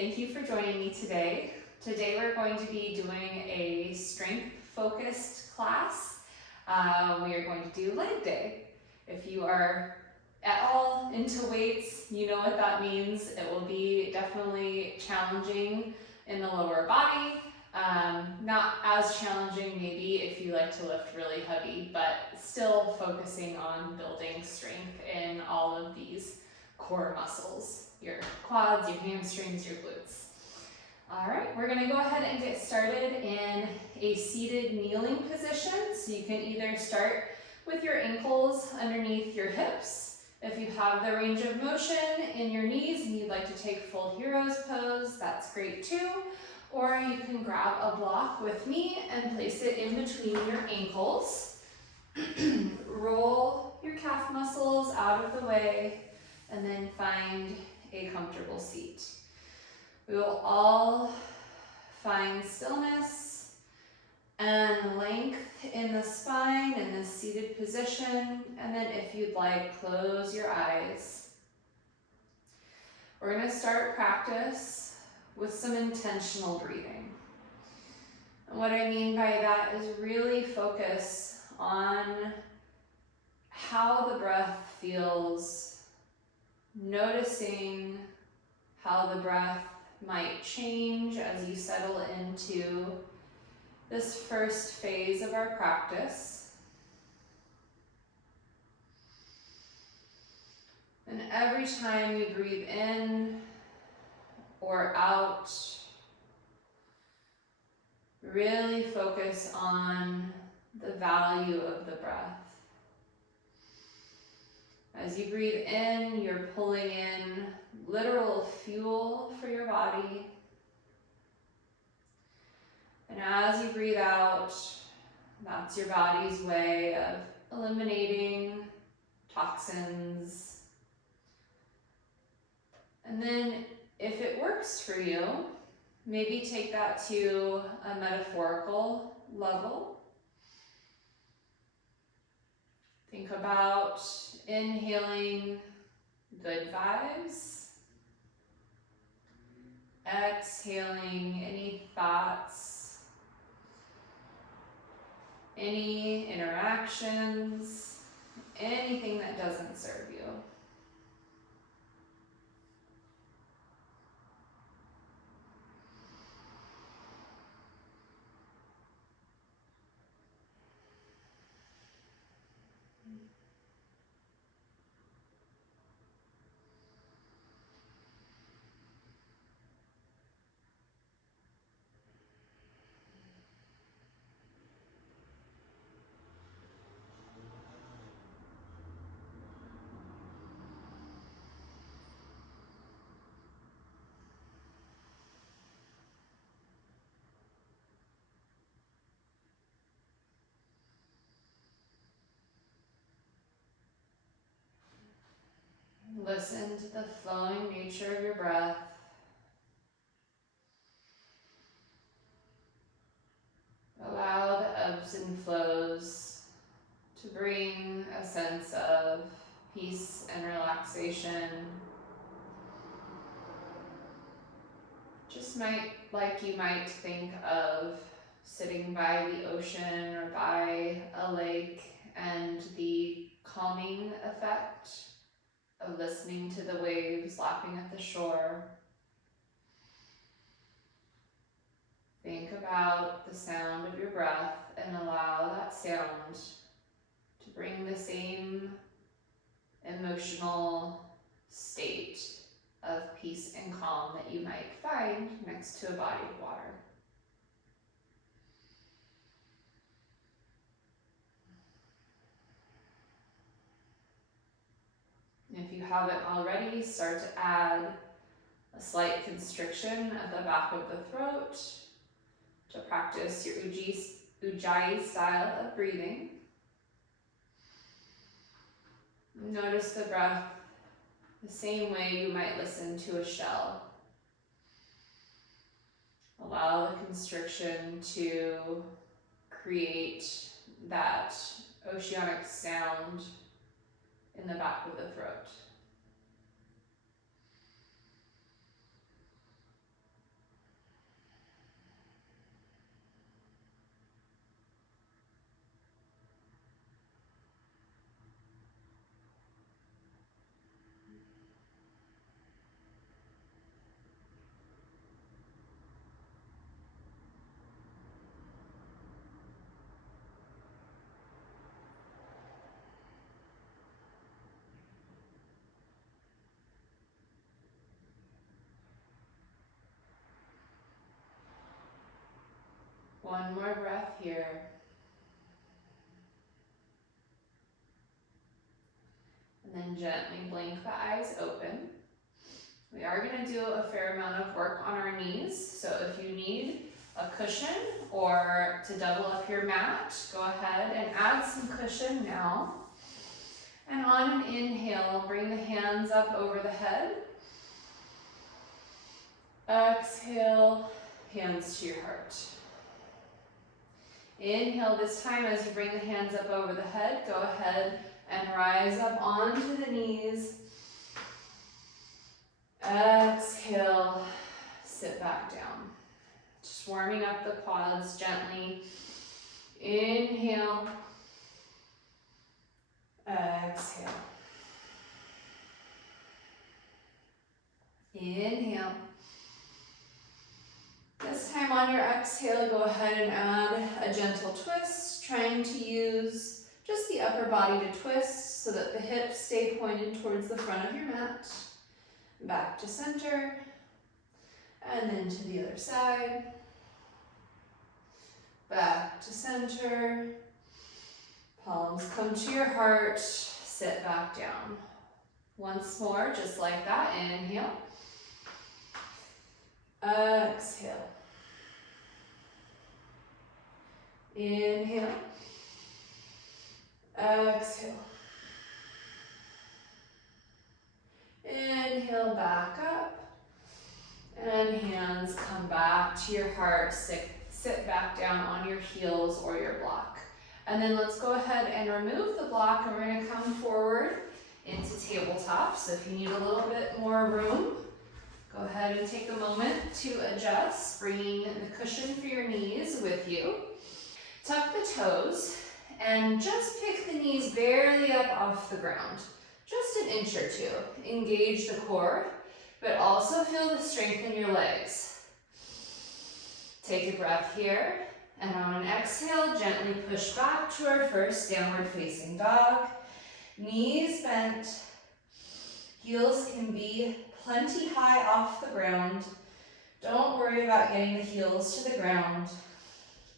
Thank you for joining me today. Today we're going to be doing a strength-focused class. We are going to do leg day. If you are at all into weights, you know what that means. It will be definitely challenging in the lower body. Not as challenging maybe if you like to lift really heavy, but still focusing on building strength in all of these core muscles. Your quads, your hamstrings, your glutes. All right, we're gonna go ahead and get started in a seated kneeling position. So you can either start with your ankles underneath your hips. If you have the range of motion in your knees and you'd like to take full hero's pose, that's great too. Or you can grab a block with me and place it in between your ankles. Roll your calf muscles out of the way and then find a comfortable seat. We will all find stillness and length in the spine in this seated position, and then if you'd like, close your eyes. We're going to start practice with some intentional breathing. And what I mean by that is really focus on how the breath feels, noticing how the breath might change as you settle into this first phase of our practice. And every time you breathe in or out, really focus on the value of the breath. As you breathe in, you're pulling in literal fuel for your body. And as you breathe out, that's your body's way of eliminating toxins. And then if it works for you, maybe take that to a metaphorical level. Think about inhaling good vibes, exhaling any thoughts, any interactions, anything that doesn't serve you. Listen to the flowing nature of your breath. Allow the ebbs and flows to bring a sense of peace and relaxation. Just like you might think of sitting by the ocean or by a lake and the calming effect of listening to the waves lapping at the shore. Think about the sound of your breath and allow that sound to bring the same emotional state of peace and calm that you might find next to a body of water. If you haven't already, start to add a slight constriction at the back of the throat to practice your Ujjayi style of breathing. Notice the breath the same way you might listen to a shell. Allow the constriction to create that oceanic sound in the back of the throat. One more breath here. And then gently blink the eyes open. We are going to do a fair amount of work on our knees, so if you need a cushion or to double up your mat, go ahead and add some cushion now. And on an inhale, bring the hands up over the head. Exhale, hands to your heart. Inhale this time as you bring the hands up over the head, go ahead and rise up onto the knees. Exhale, sit back down. Just warming up the quads gently. Inhale. Exhale. Inhale. This time on your exhale, go ahead and add a gentle twist, trying to use just the upper body to twist so that the hips stay pointed towards the front of your mat. Back to center, and then to the other side. Back to center. Palms come to your heart, sit back down. Once more, just like that, inhale. Exhale. Inhale. Exhale. Inhale, back up. And hands come back to your heart. Sit back down on your heels or your block. And then let's go ahead and remove the block, and we're going to come forward into tabletop. So if you need a little bit more room, go ahead and take a moment to adjust, bringing the cushion for your knees with you. Tuck the toes and just pick the knees barely up off the ground, just an inch or two. Engage the core, but also feel the strength in your legs. Take a breath here, and on an exhale, gently push back to our first downward facing dog. Knees bent, heels can be plenty high off the ground. Don't worry about getting the heels to the ground.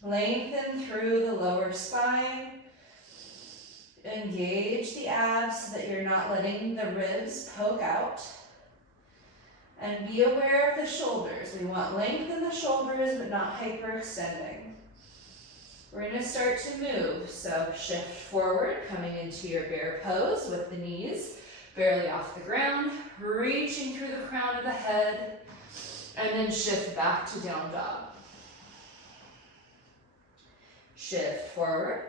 Lengthen through the lower spine. Engage the abs so that you're not letting the ribs poke out. And be aware of the shoulders. We want length in the shoulders, but not hyperextending. We're going to start to move. So shift forward, coming into your bear pose with the knees barely off the ground, reaching through the crown of the head, and then shift back to down dog. Shift forward.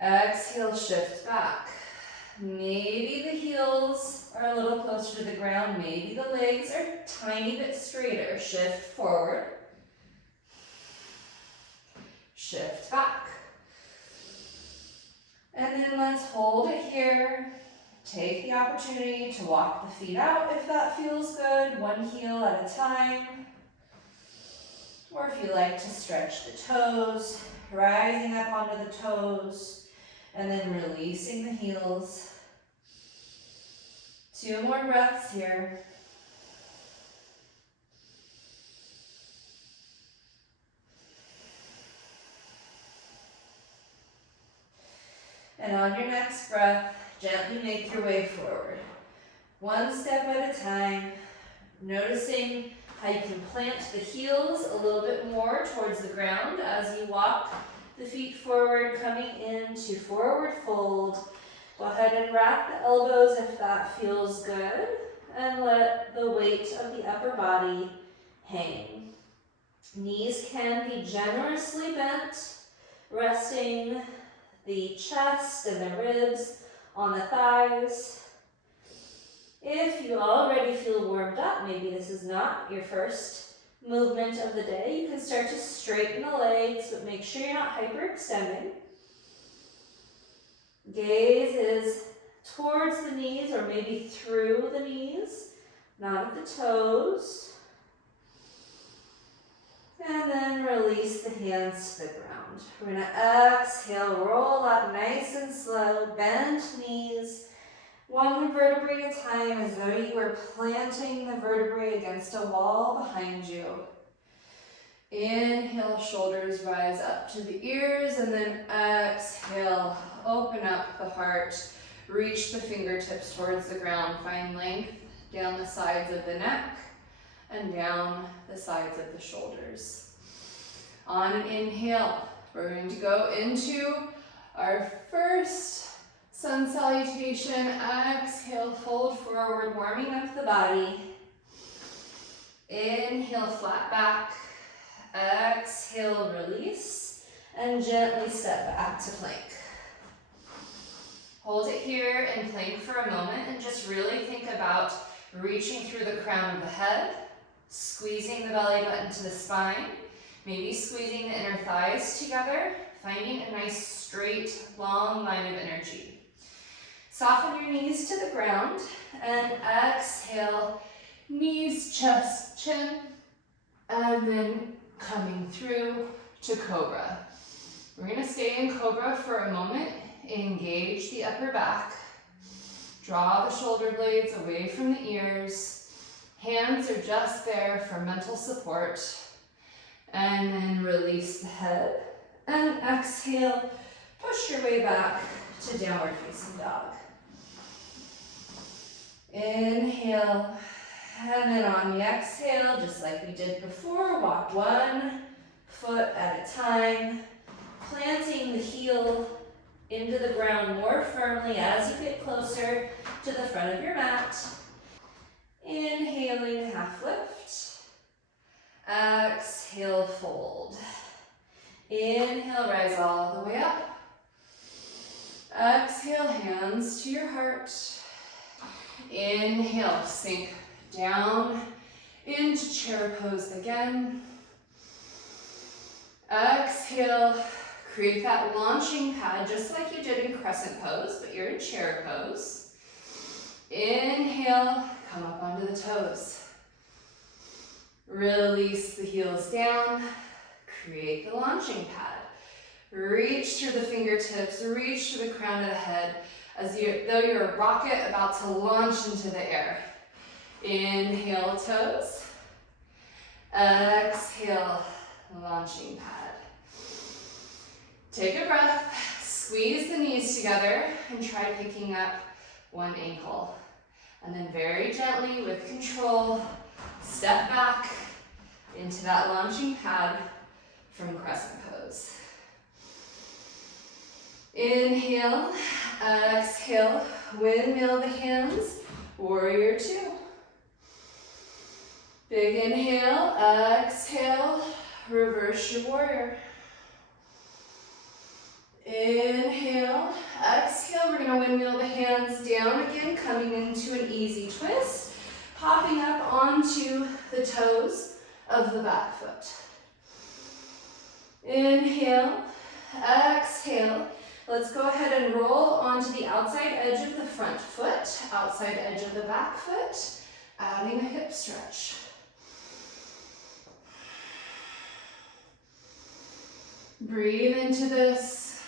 Exhale, shift back. Maybe the heels are a little closer to the ground. Maybe the legs are a tiny bit straighter. Shift forward. Shift back. And then let's hold it here. Take the opportunity to walk the feet out if that feels good, one heel at a time. Or if you like to stretch the toes, rising up onto the toes, and then releasing the heels. 2 more breaths here. And on your next breath, gently make your way forward. One step at a time, noticing how you can plant the heels a little bit more towards the ground as you walk the feet forward, coming into forward fold. Go ahead and wrap the elbows if that feels good, and let the weight of the upper body hang. Knees can be generously bent, resting the chest and the ribs on the thighs. If you already feel warmed up, maybe this is not your first movement of the day, you can start to straighten the legs, but make sure you're not hyperextending. Gaze is towards the knees or maybe through the knees, not at the toes. And then release the hands to the ground. We're going to exhale, roll up nice and slow, bend knees, one vertebrae at a time, as though you were planting the vertebrae against a wall behind you. Inhale, shoulders rise up to the ears, and then exhale, open up the heart. Reach the fingertips towards the ground. Find length down the sides of the neck and down the sides of the shoulders. On an inhale, we're going to go into our first sun salutation. Exhale, fold forward, warming up the body. Inhale, flat back. Exhale, release, and gently step back to plank. Hold it here in plank for a moment and just really think about reaching through the crown of the head, squeezing the belly button to the spine, maybe squeezing the inner thighs together, finding a nice straight, long line of energy. Soften your knees to the ground and exhale, knees, chest, chin, and then coming through to cobra. We're going to stay in cobra for a moment. Engage the upper back. Draw the shoulder blades away from the ears. Hands are just there for mental support. And then release the head. And exhale, push your way back to downward facing dog. Inhale. And then on the exhale, just like we did before, walk one foot at a time, planting the heel into the ground more firmly as you get closer to the front of your mat. Inhaling, half lift. Exhale, fold. Inhale, rise all the way up. Exhale, hands to your heart. Inhale, sink down into chair pose again. Exhale, create that launching pad just like you did in crescent pose, but you're in chair pose. Inhale, come up onto the toes. Release the heels down, create the launching pad. Reach through the fingertips, reach through the crown of the head as though you're a rocket about to launch into the air. Inhale, toes. Exhale, launching pad. Take a breath, squeeze the knees together, and try picking up one ankle. And then very gently, with control, step back into that launching pad from crescent pose. Inhale, exhale, windmill the hands, warrior two. Big inhale, exhale, reverse your warrior. Inhale, exhale, we're going to windmill the hands down again, coming into an easy twist, popping up onto the toes of the back foot. Inhale, exhale, let's go ahead and roll onto the outside edge of the front foot, outside edge of the back foot, adding a hip stretch. Breathe into this.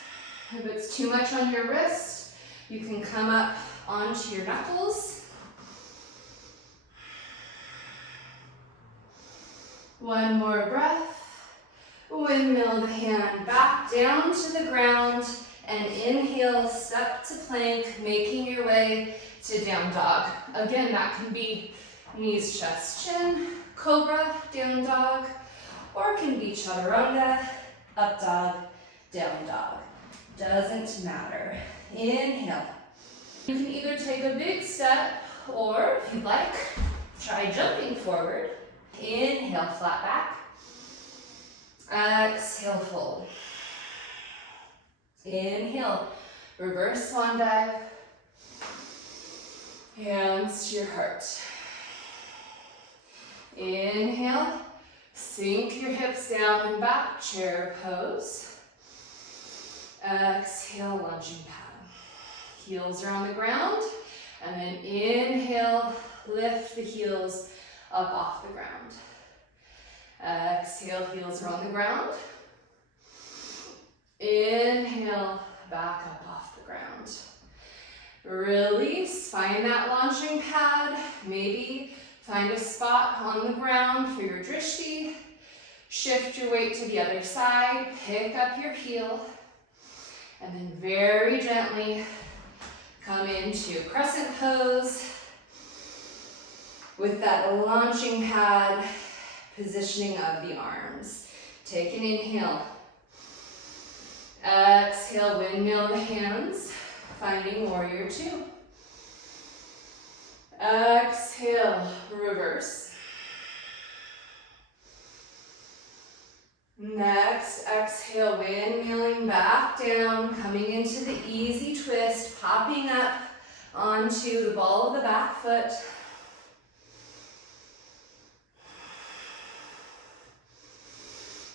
If it's too much on your wrist, you can come up onto your knuckles. One more breath. Windmill the hand back down to the ground and inhale, step to plank, making your way to down dog. Again, that can be knees, chest, chin, cobra, down dog, or it can be chaturanga, up dog, down dog. Doesn't matter. Inhale. You can either take a big step or, if you'd like, try jumping forward. Inhale, flat back. Exhale, fold. Inhale, reverse swan dive. Hands to your heart. Inhale, sink your hips down and back, chair pose. Exhale, lunging pad. Heels are on the ground, and then inhale, lift the heels up off the ground. Exhale, heels are on the ground. Inhale, back up off the ground. Release, find that launching pad. Maybe find a spot on the ground for your drishti. Shift your weight to the other side, pick up your heel, and then very gently come into crescent pose with that launching pad, positioning of the arms. Take an inhale. Exhale, windmill the hands, finding warrior two. Exhale, reverse. Next, exhale, windmilling back down, coming into the easy twist, popping up onto the ball of the back foot.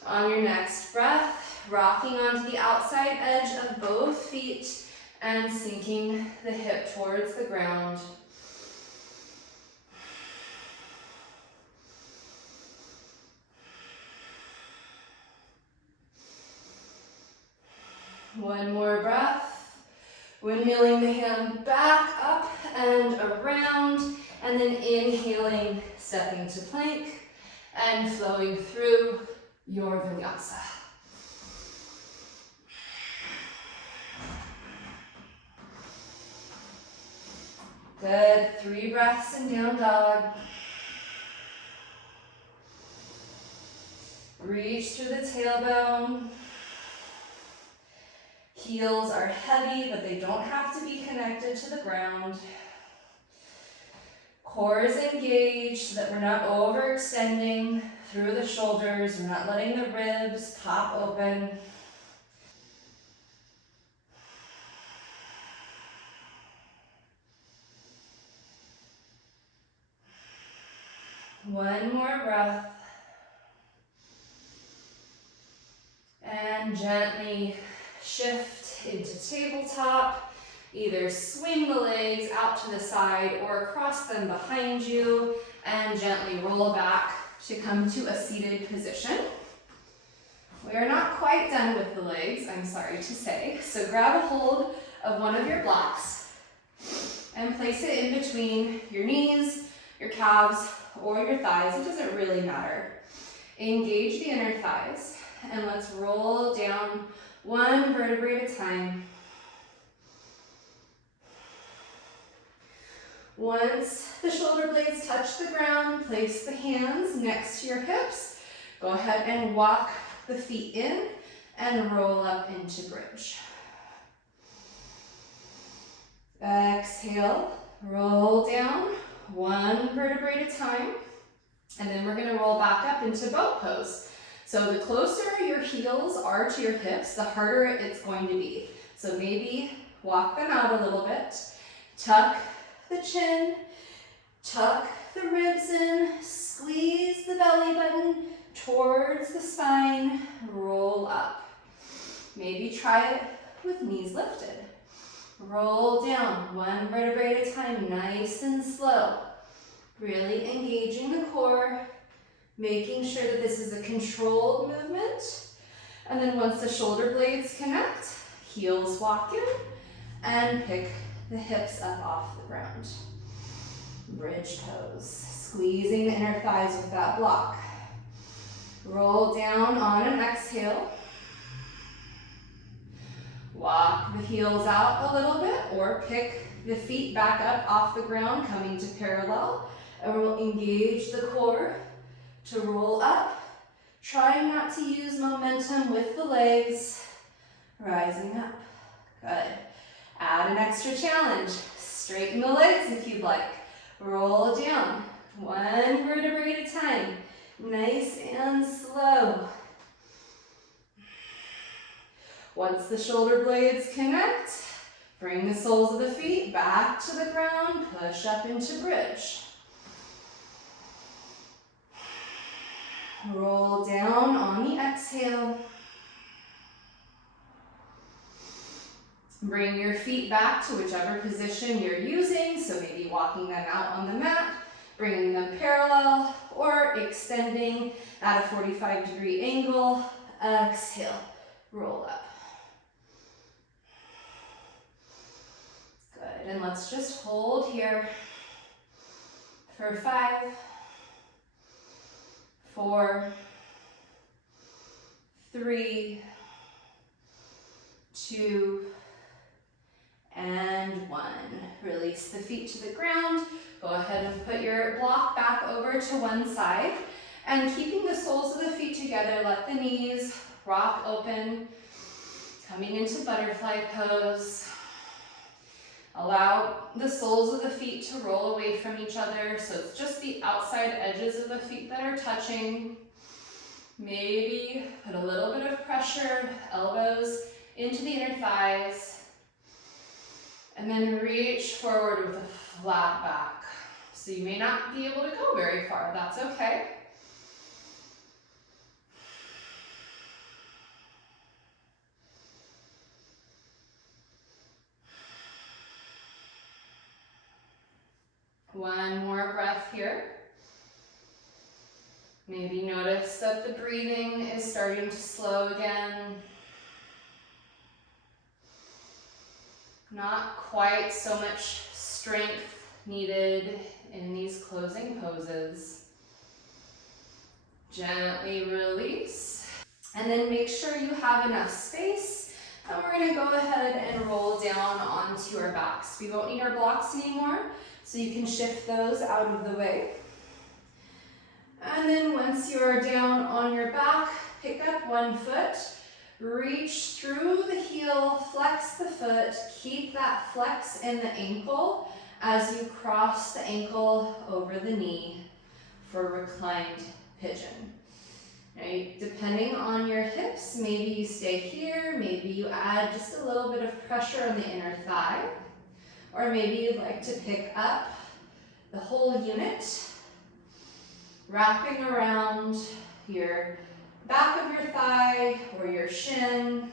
On your next breath, rocking onto the outside edge of both feet and sinking the hip towards the ground. One more breath, windmilling the hand back up and around, and then inhaling, stepping to plank, and flowing through your vinyasa. Good, 3 breaths in down dog. Reach through the tailbone. Heels are heavy, but they don't have to be connected to the ground. Core is engaged so that we're not overextending through the shoulders. We're not letting the ribs pop open. One more breath. And gently shift into tabletop. Either swing the legs out to the side or cross them behind you and gently roll back to come to a seated position. We are not quite done with the legs, I'm sorry to say. So grab a hold of one of your blocks and place it in between your knees, your calves, or your thighs. It doesn't really matter. Engage the inner thighs and let's roll down one vertebrae at a time. Once the shoulder blades touch the ground, place the hands next to your hips. Go ahead and walk the feet in and roll up into bridge. Exhale, roll down one vertebrae at a time. And then we're gonna roll back up into boat pose. So the closer your heels are to your hips, the harder it's going to be. So maybe walk them out a little bit. Tuck the chin, tuck the ribs in, squeeze the belly button towards the spine, roll up. Maybe try it with knees lifted. Roll down one vertebrae at a time, nice and slow. Really engaging the core, making sure that this is a controlled movement. And then once the shoulder blades connect, heels walk in and pick the hips up off the ground. Bridge pose, squeezing the inner thighs with that block. Roll down on an exhale. Walk the heels out a little bit or pick the feet back up off the ground, coming to parallel. And we'll engage the core to roll up. Trying not to use momentum with the legs. Rising up. Good. Add an extra challenge. Straighten the legs if you'd like. Roll down. One vertebrae at a time. Nice and slow. Once the shoulder blades connect, bring the soles of the feet back to the ground. Push up into bridge. Roll down on the exhale. Bring your feet back to whichever position you're using, so maybe walking them out on the mat, bringing them parallel, or extending at a 45-degree angle. Exhale, roll up. Good, and let's just hold here for 5, 4, 3, 2, and 1. Release the feet to the ground. Go ahead and put your block back over to one side. And keeping the soles of the feet together, let the knees rock open, coming into butterfly pose. Allow the soles of the feet to roll away from each other, so it's just the outside edges of the feet that are touching. Maybe put a little bit of pressure, elbows into the inner thighs, and then reach forward with a flat back. So you may not be able to go very far, that's okay. One more breath here. Maybe notice that the breathing is starting to slow again. Not quite so much strength needed in these closing poses. Gently release. And then make sure you have enough space. And we're gonna go ahead and roll down onto our backs. We won't need our blocks anymore, so you can shift those out of the way. And then once you're down on your back, pick up one foot, reach through the heel, flex the foot, keep that flex in the ankle as you cross the ankle over the knee for reclined pigeon. Right? Depending on your hips, maybe you stay here, maybe you add just a little bit of pressure on the inner thigh, or maybe you'd like to pick up the whole unit, wrapping around your back of your thigh or your shin,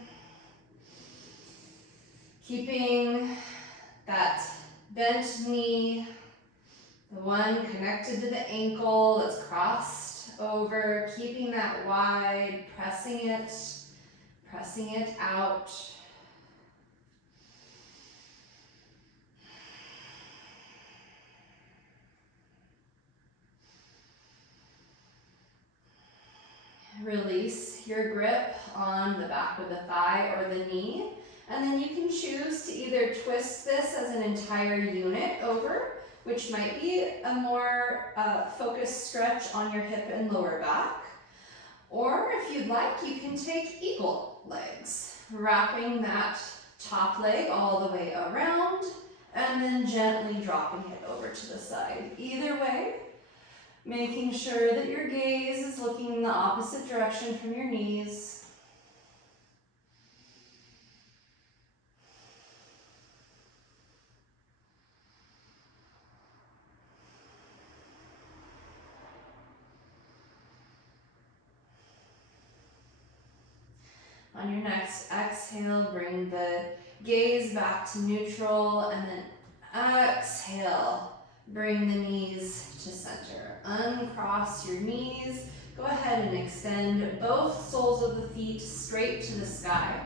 keeping that bent knee, the one connected to the ankle that's crossed over, keeping that wide, pressing it out. Release your grip on the back of the thigh or the knee, and then you can choose to either twist this as an entire unit over, which might be a more focused stretch on your hip and lower back, or if you'd like, you can take eagle legs, wrapping that top leg all the way around, and then gently dropping it over to the side. Either way, making sure that your gaze is looking in the opposite direction from your knees. On your next exhale, bring the gaze back to neutral, and then exhale. Bring the knees to center. Uncross your knees. Go ahead and extend both soles of the feet straight to the sky.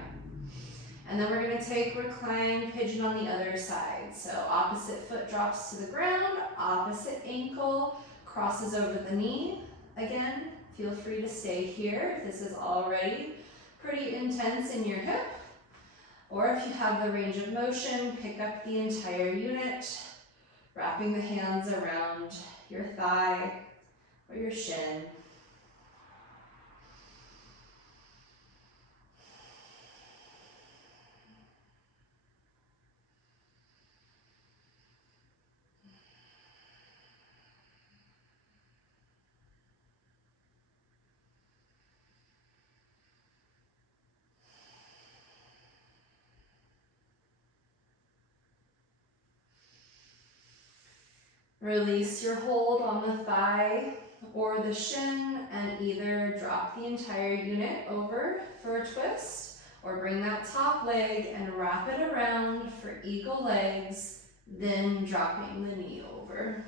And then we're going to take reclined pigeon on the other side. So opposite foot drops to the ground, opposite ankle crosses over the knee. Again, feel free to stay here if this is already pretty intense in your hip. Or if you have the range of motion, pick up the entire unit, wrapping the hands around your thigh or your shin. Release your hold on the thigh or the shin and either drop the entire unit over for a twist or bring that top leg and wrap it around for eagle legs, then dropping the knee over.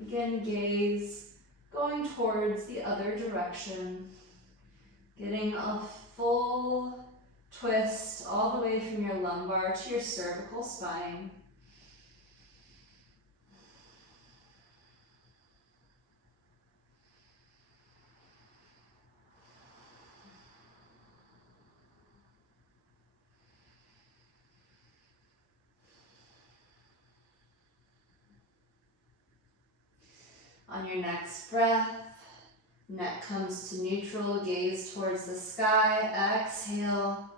Again, gaze going towards the other direction, getting a full twist all the way from your lumbar to your cervical spine. On your next breath, neck comes to neutral, gaze towards the sky. Exhale,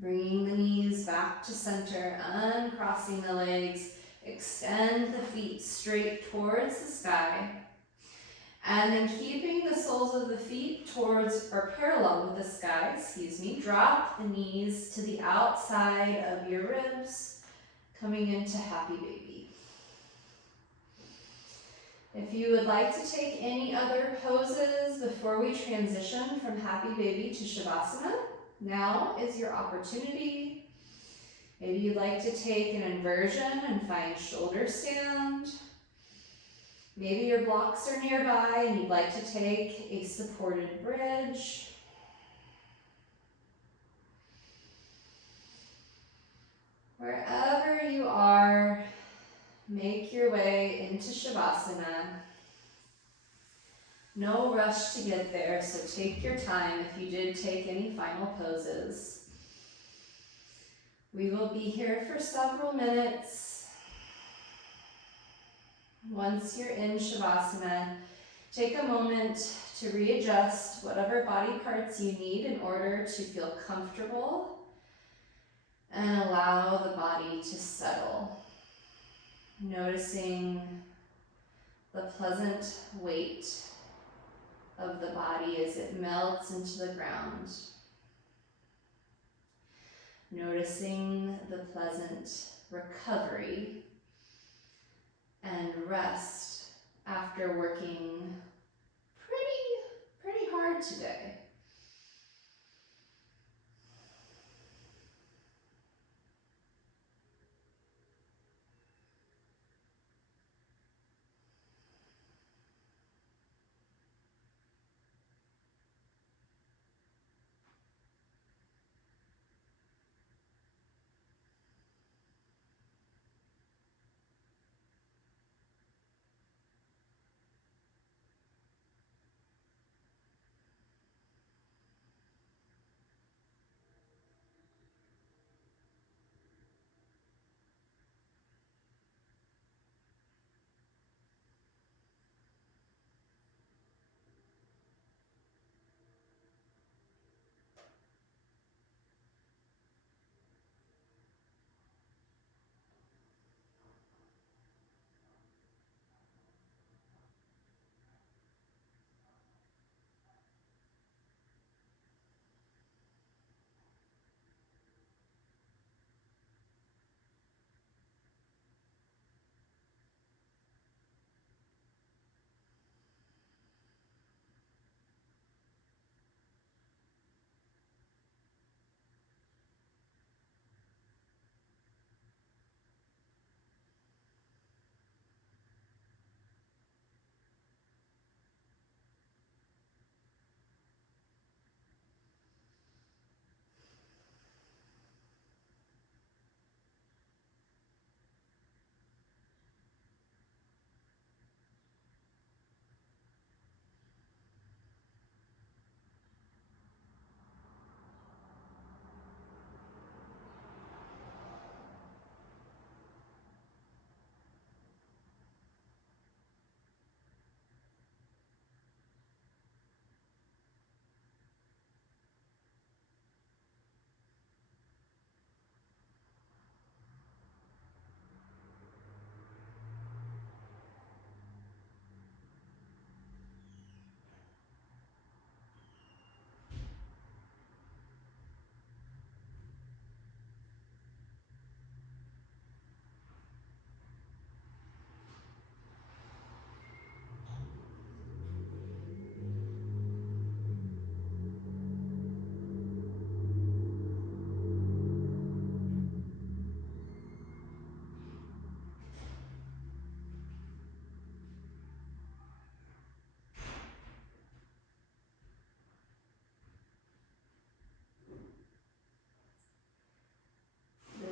bringing the knees back to center, uncrossing the legs. Extend the feet straight towards the sky. And then keeping the soles of the feet towards or parallel with the sky, drop the knees to the outside of your ribs, coming into happy baby. If you would like to take any other poses before we transition from happy baby to Shavasana, now is your opportunity. Maybe you'd like to take an inversion and find shoulder stand. Maybe your blocks are nearby and you'd like to take a supported bridge. Wherever you are, make your way into Shavasana. No rush to get there, so take your time if you did take any final poses. We will be here for several minutes. Once you're in Shavasana, take a moment to readjust whatever body parts you need in order to feel comfortable and allow the body to settle. Noticing the pleasant weight of the body as it melts into the ground. Noticing the pleasant recovery and rest after working pretty hard today.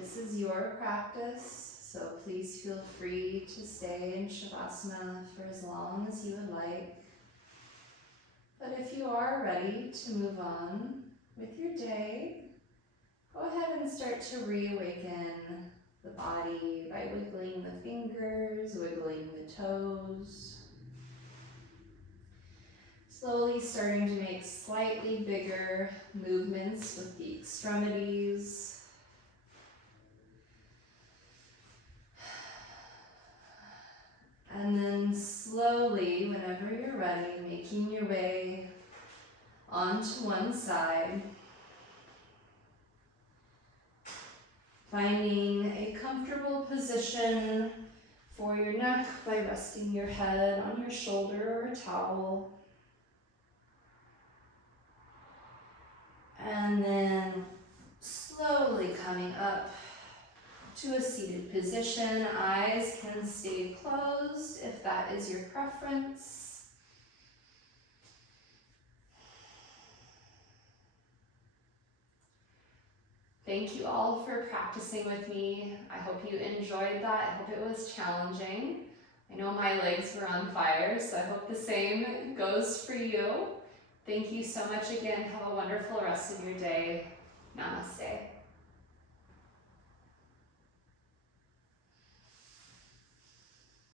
This is your practice, so please feel free to stay in Shavasana for as long as you would like. But if you are ready to move on with your day, go ahead and start to reawaken the body by wiggling the fingers, wiggling the toes. Slowly starting to make slightly bigger movements with the extremities. And then slowly, whenever you're ready, making your way onto one side. Finding a comfortable position for your neck by resting your head on your shoulder or a towel. And then slowly coming up to a seated position. Eyes can stay closed if that is your preference. Thank you all for practicing with me. I hope you enjoyed that. I hope it was challenging. I know my legs were on fire, so I hope the same goes for you. Thank you so much again. Have a wonderful rest of your day. Namaste.